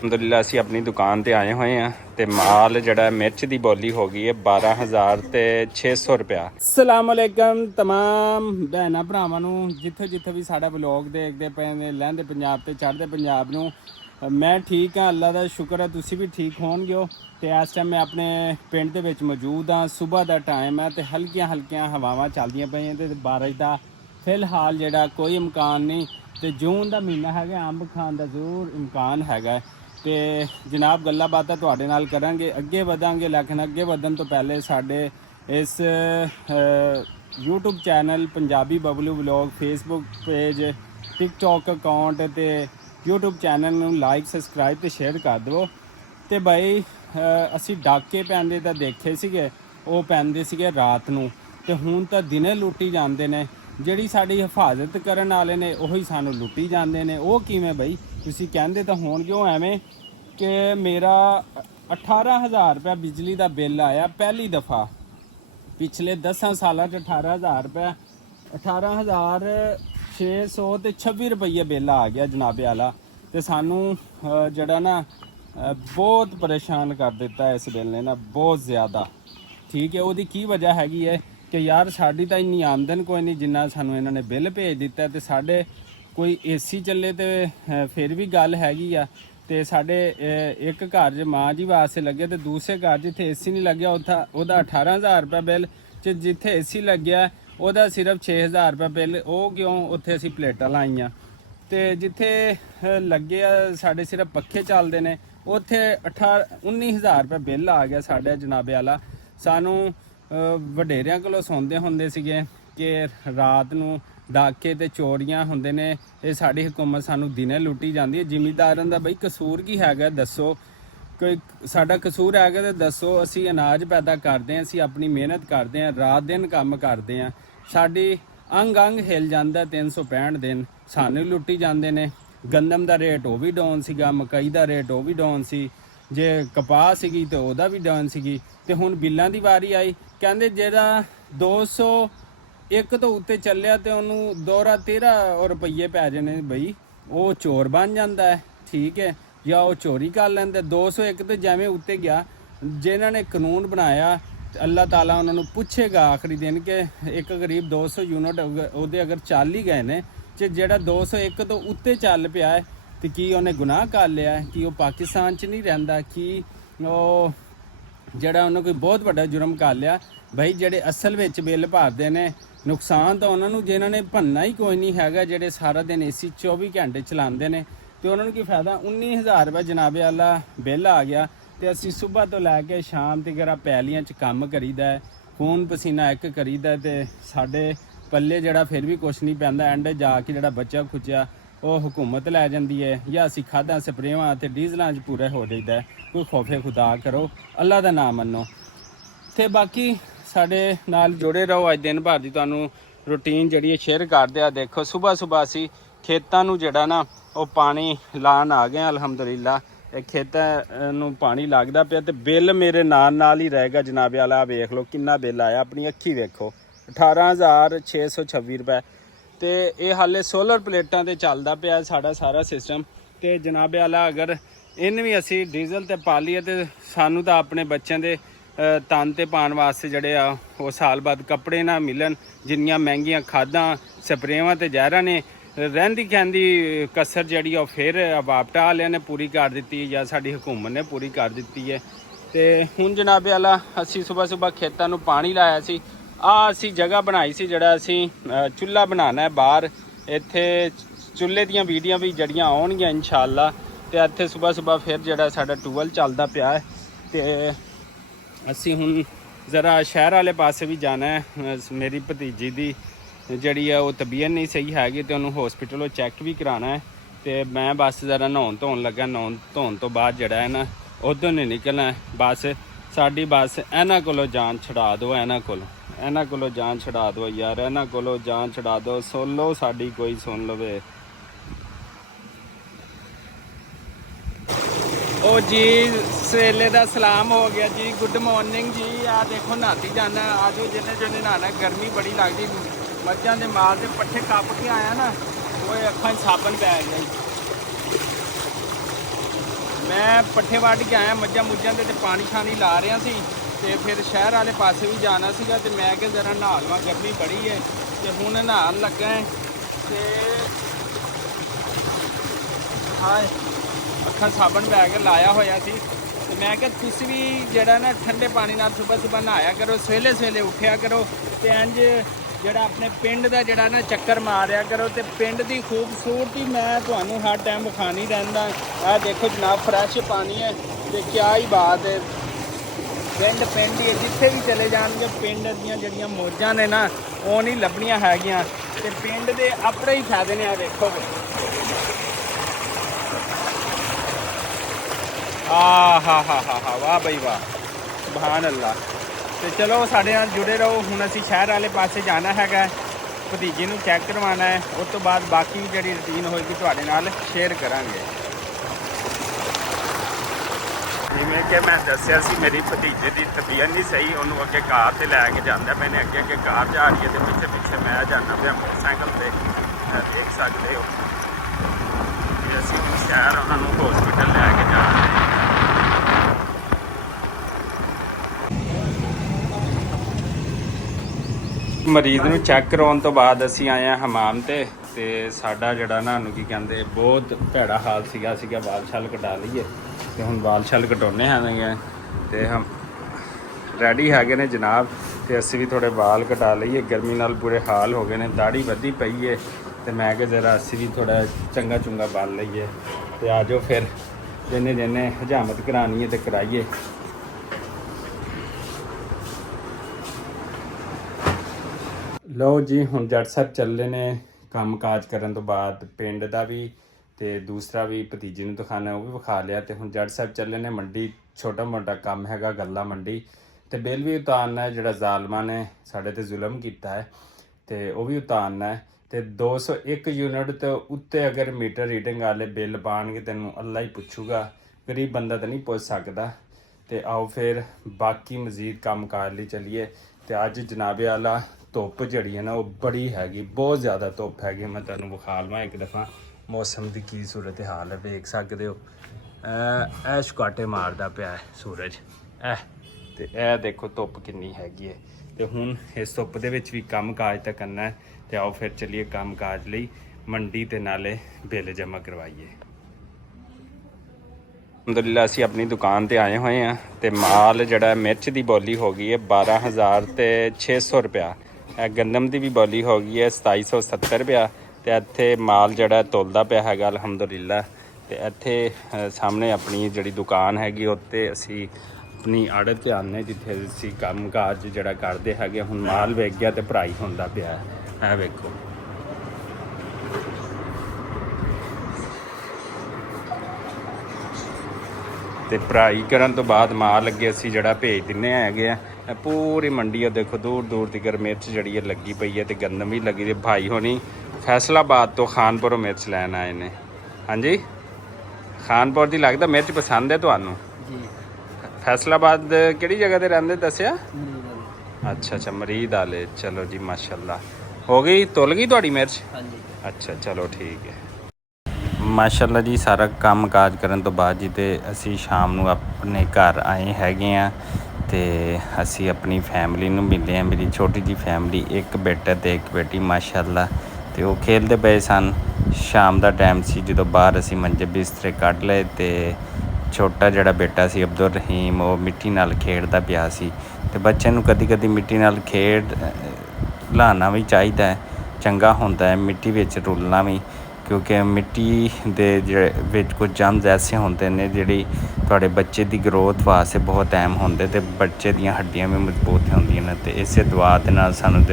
अलहमदुलिल्लाह असी अपनी दुकान ते आए हुए हैं ते माल जड़ा मिर्च की बोली हो गई है 12,600 रुपया। अस्सलाम वालेकुम तमाम भैनों भरावां नूं जिथे जिथे भी साडा व्लॉग देखते पे ने लहंदे पंजाब ते चढ़दे पंजाब नूं। मैं ठीक हाँ, अल्लाह का शुक्र है तुसी भी ठीक होणगे हो। ते इस टाइम मैं अपने पिंड दे विच मौजूद हाँ। सुबह का टाइम है ते हल्कियां हल्कियां हवावां चलदियां पईयां ते बारिश का फिलहाल जड़ा कोई इम्कान नहीं। तो जून का महीना है, अंब खान का जरूर इम्कान है। तो जनाब गल्लां बातां तुहाडे नाल करांगे, अगे वधांगे। लेकिन अगे वधन तो पहले साडे इस YouTube channel Punjabi Bablu vlog, Facebook page, TikTok account तो यूट्यूब चैनल नूं लाइक सबसक्राइब तो शेयर कर दो। तो भाई असी डाके पैंदे तां देखे सीगे, वो पैंदे सीगे रात नूं ते हुण तां दिने लुੱਟੀ ਜਾਂਦੇ ने। ਜਿਹੜੀ ਸਾਡੀ ਹਿਫਾਜ਼ਤ ਕਰਨ ਵਾਲੇ ਨੇ ਉਹੀ ਸਾਨੂੰ ਲੁੱਟੀ ਜਾਂਦੇ ਨੇ। ਉਹ ਕਿਵੇਂ ਬਈ ਤੁਸੀਂ ਕਹਿੰਦੇ ਤਾਂ ਹੋਣਗੇ ਉਹ ਐਵੇਂ ਕਿ ਮੇਰਾ 18,000 ਰੁਪਏ ਬਿਜਲੀ ਦਾ ਬਿੱਲ ਆਇਆ ਪਹਿਲੀ ਦਫਾ ਪਿਛਲੇ 10 ਸਾਲਾਂ 'ਚ। 18,000 ਰੁਪਏ 18,600 ਤੇ 26 ਰੁਪਏ ਬਿੱਲ ਆ ਗਿਆ ਜਨਾਬੇ ਆਲਾ। ਤੇ ਸਾਨੂੰ ਜਿਹੜਾ ਨਾ ਬਹੁਤ ਪਰੇਸ਼ਾਨ ਕਰ ਦਿੱਤਾ ਇਸ ਬਿੱਲ ਨੇ ਨਾ, ਬਹੁਤ ਜ਼ਿਆਦਾ। ਠੀਕ ਹੈ, ਉਹਦੀ ਕੀ ਵਜ੍ਹਾ ਹੈਗੀ ਹੈ कि यार साड़ी तो इन्नी आमदन कोई नहीं जिन्ना सानू इन्होंने बिल भेज दिता। तो साढ़े कोई एसी चले तो फिर भी गल हैगी आ। तो साढ़े एक घर च माँ जी वास्ते लगे तो दूसरे घर जिथे एसी नहीं लग्या उदा 18,000 रुपये बिल, जिथे एसी लग्या उदा सिर्फ 6,000 रुपये बिल। वो क्यों, उत्थे असी प्लेटां लाइया। तो जिथे लगे साढ़े सिर्फ पखे चलते हैं उत्थे 19,000 रुपये बिल आ गया साढ़े जनाबे वाला। सानू वडेरियां कोलों सुनते होंदे सीगे कि रात नूं डाके ते चोरियां होंदे ने। ये साडी हुकूमत सानू दिने लुੱਟੀ जाती है। जिमीदारां दा बई कसूर की हैगा दसो, कोई साडा कसूर हैगा तो दसो। असी अनाज पैदा करते हैं, असी अपनी मेहनत करते हैं, रात दिन काम करते हैं, साडी अंग अंग हिल जाता। 365 दिन सानू लुੱਟੀ जाते हैं। गंदम का रेट वो भी डाउन सीगा, मकई का रेट वो भी डाउन सी, जे कपाह सीगी तो वह भी डाउन सीगी। तो हुण बिल्लां दी वारी आई, कहंदे जेड़ा 201 तो उत्ते चलिया तो उन्होंने दोहरा 13 रुपये पै जाने बई, वो चोर बन जाता है। ठीक है, या वो चोरी कर लेंदे। 201 तो जिवें उत्ते गया, जिन्हों ने कानून बनाया अल्लाह ताला उन्होंने पूछेगा आखिरी दिन के एक गरीब 200 यूनिट वो अगर चल ही गए ने, जेड़ा 201 तो उत्ते चल पिया है तो की उन्हें गुनाह कर लिया है, कि वो पाकिस्तान च नहीं रहिंदा, कि वो ਜਿਹੜਾ ਉਹਨੇ ਕੋਈ ਬਹੁਤ ਵੱਡਾ जुर्म कर लिया। भाई ਜਿਹੜੇ असल ਵਿੱਚ बिल भरते हैं नुकसान तो उन्होंने जिन्हों ने भरना ही कोई नहीं हैगा, ਜਿਹੜੇ सारा दिन AC 24 घंटे चलाते हैं तो उन्होंने की फायदा। 19,000 रुपये जनाबे वाला बिल आ गया। तो असी सुबह तो लैके शाम तक पैलियां च काम करीदा है, खून पसीना एक करीदा। तो साढ़े पल्ले जड़ा फिर भी कुछ नहीं पैंदा। एंड जाके जड़ा बच्चा खुचिया वो हुकूमत लै जाती है, या असी खादा स्प्रेवां ते डीजलों च पूरा हो जाता है। कोई खौफे खुदा करो, अल्लाह का नाम मनो। तो बाकी साढ़े नाल जुड़े रहो। अज दिन भर की तुहानूं रूटीन जी शेयर करते हैं। देखो सुबह सुबह असी खेतों नूं जिहड़ा ना वो पानी लान आ गए। अलहमदुलिल्लाह खेतों नूं पानी लगदा पिया। तो बिल मेरे नाल ही रहेगा जनाबे वाला। वेख लो कितना बिल आया, अपनी अखी वेखो 18,626 रुपये। तो ये हाले सोलर प्लेटां ते चलदा पिया साडा सारा सिस्टम। तो जनाबे वाला अगर इन भी असी डीजल ते पा लीए तो सानू तो अपने बच्चों के तन ते पाने वास्ते जड़े आ वो साल बाद कपड़े ना मिलन। जिन्नियां महंगियां खादां स्प्रेवां ते जहरां ने रहिंदी खैंदी कसर जड़ी वो फिर वापटा वालियां ने पूरी कर दी या साडी हुकूमत ने पूरी कर दी है। तो हुण जनाबे वाला असी सुबह सुबह खेतों नूं पानी लाया सी। असी जगह बनाई सी जड़ा असी चुल्हा बनाना है बाहर। इत्थे चुल्हे दियां वीडियो भी जड़ियां आउणगियां इंशाअल्लाह। तो इत्थे सुबह सुबह फिर जड़ा साडा ट्यूबवैल चलदा पिया है। तो असी हुण ज़रा शहर वाले पासे भी जाना है। मेरी भतीजी दी जड़ी है वो तबीयत नहीं सही हैगी तो उन्होंने हॉस्पिटलों चैक भी कराना है। तो मैं बस ज़रा नहाउण धोन लगा, नहाउण धोन तो बाद जड़ा है ना उधर नहीं निकलना है। बस साडी बस इन्हां कोलों जान छड़ा दो, इन्हां कोलों जान छड़ा दो यार, इन्हां कोलों जान छड़ा दो। सुन लो साडी कोई सुन लवे। ओ जी सवेले का सलाम हो गया जी, गुड मॉर्निंग जी। आ देखो नहाती जाना, आ जाओ जिन्हें जिन्हें नहाना। गर्मी बड़ी लगती, मझां के माल के पट्ठे कप के आया ना वो अखां साबन पै गया। ਮੈਂ ਪੱਠੇ ਵੱਢ ਕੇ ਆਇਆ ਮੱਝਾਂ ਮੁੱਝਾਂ ਦੇ ਤੇ ਪਾਣੀ ਛਾਣੀ ਲਾ ਰਿਹਾ ਸੀ ਤੇ ਫਿਰ ਸ਼ਹਿਰ ਵਾਲੇ ਪਾਸੇ ਵੀ ਜਾਣਾ ਸੀਗਾ ਤੇ ਮੈਂ ਕਿਹਾ ਜ਼ਰਾ ਨਹਾ ਲਵਾਂ, ਗਰਮੀ ਬੜੀ ਹੈ ਤੇ ਹੁਣ ਨਹਾਉਣ ਲੱਗਾ ਹੈ ਤੇ ਹਾਂ ਅੱਖਾਂ ਸਾਬਣ ਪੈ ਕੇ ਲਾਇਆ ਹੋਇਆ ਸੀ ਤੇ ਮੈਂ ਕਿਹਾ ਤੁਸੀਂ ਵੀ ਜਿਹੜਾ ਨਾ ਠੰਡੇ ਪਾਣੀ ਨਾਲ ਸੁਬਹ ਨਹਾਇਆ ਕਰੋ, ਸਵੇਲੇ ਸਵੇਲੇ ਉੱਠਿਆ ਕਰੋ ਤੇ ਇੰਝ ਜਿਹੜਾ ਆਪਣੇ ਪਿੰਡ ਦਾ ਜਿਹੜਾ ਨਾ ਚੱਕਰ ਮਾਰਿਆ ਕਰੋ ਤੇ ਪਿੰਡ ਦੀ ਖੂਬਸੂਰਤੀ ਮੈਂ ਤੁਹਾਨੂੰ ਹਰ ਟਾਈਮ ਵਿਖਾਣੀ ਰਹਿੰਦਾ। ਆਹ ਦੇਖੋ ਜਨਾਬ ਫਰੈਸ਼ ਪਾਣੀ ਹੈ ਤੇ ਕਿਆ ਹੀ ਬਾਤ ਹੈ। ਪਿੰਡ ਹੀ ਜਿੱਥੇ ਵੀ ਚਲੇ ਜਾਣਗੇ ਪਿੰਡ ਦੀਆਂ ਜਿਹੜੀਆਂ ਮੌਜਾਂ ਨੇ ਨਾ ਉਹ ਨਹੀਂ ਲੱਭਣੀਆਂ ਹੈਗੀਆਂ ਤੇ ਪਿੰਡ ਦੇ ਆਪਣੇ ਹੀ ਫਾਇਦੇ ਨੇ। ਆ ਦੇਖੋ ਹਾ ਵਾਹ ਬਈ ਵਾਹ, ਸੁਭਾਨ ਅੱਲਾ। ਤੇ ਚਲੋ ਸਾਡੇ ਨਾਲ ਜੁੜੇ ਰਹੋ। ਹੁਣ ਅਸੀਂ ਸ਼ਹਿਰ ਵਾਲੇ ਪਾਸੇ ਜਾਣਾ ਹੈਗਾ, ਭਤੀਜੇ ਨੂੰ ਚੈੱਕ ਕਰਵਾਉਣਾ ਹੈ, ਉਸ ਤੋਂ ਬਾਅਦ ਬਾਕੀ ਜਿਹੜੀ ਰੂਟੀਨ ਹੋਏਗੀ ਤੁਹਾਡੇ ਨਾਲ ਸ਼ੇਅਰ ਕਰਾਂਗੇ। ਜਿਵੇਂ ਕਿ ਮੈਂ ਦੱਸਿਆ ਸੀ ਮੇਰੀ ਭਤੀਜੇ ਦੀ ਤਬੀਅਤ ਨਹੀਂ ਸਹੀ, ਉਹਨੂੰ ਅੱਗੇ ਕਾਰ 'ਤੇ ਲੈ ਕੇ ਜਾਂਦਾ। ਮੈਨੇ ਅੱਗੇ ਕਾਰ ਜਾ ਰਹੀ ਹੈ ਤੇ ਪਿੱਛੇ ਮੈਂ ਜਾਂਦਾ ਪਿਆ ਮੋਟਰਸਾਈਕਲ 'ਤੇ, ਦੇਖ ਸਕਦੇ ਹੋ। ਤੇ ਅਸੀਂ ਸ਼ਹਿਰ ਉਹਨਾਂ ਨੂੰ ਹਸਪੀਟਲ ਲੈ ਕੇ ਜਾ ਰਹੇ ਹਾਂ। ਮਰੀਜ਼ ਨੂੰ ਚੈੱਕ ਕਰਾਉਣ ਤੋਂ ਬਾਅਦ ਅਸੀਂ ਆਏ ਹਾਂ ਹਮਾਮ ਤੇ ਸਾਡਾ ਜਿਹੜਾ ਨਾ ਉਹਨੂੰ ਕੀ ਕਹਿੰਦੇ ਬਹੁਤ ਭੈੜਾ ਹਾਲ ਸੀਗਾ ਵਾਲ ਛੱਲ ਕਟਾ ਲਈਏ ਤੇ ਹੁਣ ਵਾਲ ਛੱਲ ਕਟਾਉਣੇ ਹੈਗੇ ਤੇ ਹਮ ਰੈਡੀ ਹੈਗੇ ਨੇ ਜਨਾਬ। ਤੇ ਅਸੀਂ ਵੀ ਥੋੜੇ ਵਾਲ ਕਟਾ ਲਈਏ, ਗਰਮੀ ਨਾਲ ਬੁਰੇ ਹਾਲ ਹੋ ਗਏ ਨੇ, ਦਾੜੀ ਵੱਧੀ ਪਈ ਹੈ ਤੇ ਮੈਂ ਕਿਹਾ ਜ਼ਰਾ ਅਸੀਂ ਵੀ ਥੋੜਾ ਚੰਗਾ ਚੁੰਗਾ ਬੰਨ ਲਈਏ ਤੇ ਆ ਜਾਓ ਫਿਰ ਜਿੰਨੇ ਹਜਾਮਤ ਕਰਾਉਣੀ ਹੈ ਤੇ ਕਰਾਈਏ। ਲਓ ਜੀ ਹੁਣ ਜੱਟ ਸਾਹਿਬ ਚੱਲੇ ਨੇ ਕੰਮ ਕਾਜ ਕਰਨ ਤੋਂ ਬਾਅਦ ਪਿੰਡ ਦਾ ਵੀ ਤੇ ਦੂਸਰਾ ਵੀ ਭਤੀਜੇ ਨੂੰ ਦਿਖਾਣਾ, ਉਹ ਵੀ ਵਿਖਾ ਲਿਆ। ਤੇ ਹੁਣ ਜੱਟ ਸਾਹਿਬ ਚੱਲੇ ਨੇ ਮੰਡੀ, ਛੋਟਾ ਮੋਟਾ ਕੰਮ ਹੈਗਾ ਗੱਲਾ ਮੰਡੀ ਤੇ ਬਿੱਲ ਵੀ ਉਤਾਰਨਾ ਹੈ। ਜਿਹੜਾ ਜ਼ਾਲਮਾਂ ਨੇ ਸਾਡੇ ਤੇ ਜ਼ੁਲਮ ਕੀਤਾ ਹੈ ਤੇ ਉਹ ਵੀ ਉਤਾਰਨਾ ਹੈ। ਤੇ 201 ਯੂਨਿਟ ਤੋਂ ਉੱਤੇ ਅਗਰ ਮੀਟਰ ਰੀਡਿੰਗ ਵਾਲੇ ਬਿੱਲ ਪਾਣਗੇ ਤੈਨੂੰ ਅੱਲਾ ਹੀ ਪੁੱਛੂਗਾ, ਗਰੀਬ ਬੰਦਾ ਤਾਂ ਨਹੀਂ ਪੁੱਛ ਸਕਦਾ। ਤੇ ਆਓ ਫਿਰ ਬਾਕੀ ਮਜ਼ੀਦ ਕੰਮ ਕਾਰ ਲਈ ਚੱਲੀਏ। ਤੇ ਅੱਜ ਜਨਾਬੇ ਆਲਾ ਧੁੱਪ ਜਿਹੜੀ ਹੈ ਨਾ ਉਹ ਬੜੀ ਹੈਗੀ, ਬਹੁਤ ਜ਼ਿਆਦਾ ਧੁੱਪ ਹੈਗੀ। ਮੈਂ ਤੁਹਾਨੂੰ ਵਿਖਾ ਲਵਾਂ ਇੱਕ ਦਫਾ ਮੌਸਮ ਦੀ ਕੀ ਸੂਰਤ ਹਾਲ ਹੈ, ਵੇਖ ਸਕਦੇ ਹੋ। ਇਹ ਸ਼ੁਕਾਟੇ ਮਾਰਦਾ ਪਿਆ ਹੈ ਸੂਰਜ, ਤੇ ਇਹ ਦੇਖੋ ਧੁੱਪ ਕਿੰਨੀ ਹੈਗੀ ਹੈ। ਤੇ ਹੁਣ ਇਸ ਧੁੱਪ ਦੇ ਵਿੱਚ ਵੀ ਕੰਮ ਕਾਜ ਤਾਂ ਕਰਨਾ ਹੈ। ਤੇ ਆਓ ਫਿਰ ਚੱਲੀਏ ਕੰਮ ਕਾਜ ਲਈ ਮੰਡੀ ਤੇ ਨਾਲੇ ਬਿੱਲ ਜਮ੍ਹਾਂ ਕਰਵਾਈਏ। ਅਲਹਮਦੁਲਿਲਾ ਅਸੀਂ ਆਪਣੀ ਦੁਕਾਨ ਤੇ ਆਏ ਹੋਏ ਹਾਂ ਤੇ ਮਾਲ ਜਿਹੜਾ ਮਿਰਚ ਦੀ ਬੋਲੀ ਹੋ ਗਈ ਹੈ 12,000 ਤੇ 600 ਰੁਪਇਆ। ਗੰਦਮ ਦੀ ਵੀ ਬੋਲੀ ਹੋ ਗਈ ਹੈ 2770 ਰੁਪਇਆ। ਤੇ ਇੱਥੇ ਮਾਲ ਜਿਹੜਾ ਤੁਲਦਾ ਪਿਆ ਹੈਗਾ ਅਲਹਮਦੁਲਿਲਾ। ਤੇ ਇੱਥੇ ਸਾਹਮਣੇ ਆਪਣੀ ਜਿਹੜੀ ਦੁਕਾਨ ਹੈਗੀ ਉੱਤੇ ਅਸੀਂ ਆਪਣੀ ਆੜਤ ਤੇ ਆਉਂਦੇ ਜਿੱਥੇ ਅਸੀਂ ਕੰਮ ਕਾਜ ਜਿਹੜਾ ਕਰਦੇ ਹੈਗੇ। ਹੁਣ ਮਾਲ ਵੇਚ ਗਿਆ ਤੇ ਭਰਾਈ ਹੁੰਦਾ ਪਿਆ ਹੈ, ਇਹ ਵੇਖੋ। ਤੇ ਭਰਾਈ ਕਰਨ ਤੋਂ ਬਾਅਦ ਮਾਲ ਅੱਗੇ ਅਸੀਂ ਜਿਹੜਾ ਭੇਜ ਦਿੰਦੇ ਹੈਗੇ ਆ। ਪੂਰੀ ਮੰਡੀ ਆ ਦੇਖੋ, ਦੂਰ ਦੂਰ ਤੱਕ ਮਿਰਚ ਜਿਹੜੀ ਹੈ ਲੱਗੀ ਪਈ ਹੈ ਤੇ ਗੰਦਮ ਵੀ ਲੱਗੀ। ਤੇ ਭਾਈ ਹੋਣੀ ਫੈਸਲਾਬਾਦ ਤੋਂ ਖਾਨਪੁਰੋਂ ਮਿਰਚ ਲੈਣ ਆਏ ਨੇ। ਹਾਂਜੀ, ਖਾਨਪੁਰ ਦੀ ਲੱਗਦਾ ਮਿਰਚ ਪਸੰਦ ਹੈ ਤੁਹਾਨੂੰ ਜੀ। ਫੈਸਲਾਬਾਦ ਕਿਹੜੀ ਜਗ੍ਹਾ ਤੇ ਰਹਿੰਦੇ ਦੱਸਿਆ? ਅੱਛਾ ਮਰੀਦ ਵਾਲੇ। ਚਲੋ ਜੀ ਮਾਸ਼ਾਅੱਲਾ, ਹੋ ਗਈ ਤੁਲ ਗਈ ਤੁਹਾਡੀ ਮਿਰਚ? ਹਾਂਜੀ। ਅੱਛਾ ਚਲੋ ਠੀਕ ਹੈ। ਮਾਸ਼ਾਅੱਲਾ ਜੀ ਸਾਰਾ ਕੰਮ ਕਾਜ ਕਰਨ ਤੋਂ ਬਾਅਦ ਜੀ ਤੇ ਅਸੀਂ ਸ਼ਾਮ ਨੂੰ ਆਪਣੇ ਘਰ ਆਏ ਹੈਗੇ ਆ ਤੇ ਅਸੀਂ ਆਪਣੀ ਫੈਮਿਲੀ ਨੂੰ ਮਿਲੇ ਆ। ਮੇਰੀ ਛੋਟੀ ਜੀ ਫੈਮਿਲੀ, ਇੱਕ ਬੇਟਾ ਤੇ ਇੱਕ ਬੇਟੀ ਮਾਸ਼ਾਅੱਲਾ। ਤੇ ਉਹ ਖੇਲਦੇ ਪਏ ਸਨ। ਸ਼ਾਮ ਦਾ ਟਾਈਮ ਸੀ ਜਦੋਂ ਬਾਹਰ ਅਸੀਂ ਮੰਜੇ ਬਿਸਤਰੇ ਕੱਢ ਲਏ ਤੇ ਛੋਟਾ ਜਿਹੜਾ ਬੇਟਾ ਸੀ ਅਬਦੁਲ ਰਹੀਮ ਉਹ ਮਿੱਟੀ ਨਾਲ ਖੇਡਦਾ ਪਿਆ ਸੀ। ਤੇ ਬੱਚੇ ਨੂੰ ਕਦੀ ਕਦੀ ਮਿੱਟੀ ਨਾਲ ਖੇਡ ਲਾਉਣਾ ਵੀ ਚਾਹੀਦਾ ਹੈ, ਚੰਗਾ ਹੁੰਦਾ ਹੈ ਮਿੱਟੀ ਵਿੱਚ ਰੁਲਣਾ ਵੀ, ਕਿਉਂਕਿ ਮਿੱਟੀ ਦੇ ਵਿੱਚ ਕੁਝ ਜਰਮਸ ਐਸੇ ਹੁੰਦੇ ਨੇ ਜਿਹੜੀ ਤੁਹਾਡੇ ਬੱਚੇ ਦੀ ਗਰੋਥ ਵਾਸਤੇ ਬਹੁਤ ਅਹਿਮ ਹੁੰਦੇ ਤੇ ਬੱਚੇ ਦੀਆਂ ਹੱਡੀਆਂ ਵੀ ਮਜ਼ਬੂਤ ਹੁੰਦੀਆਂ ਨੇ। ਤੇ ਇਸੇ ਦੁਆ ਦੇ ਨਾਲ ਸਾਨੂੰ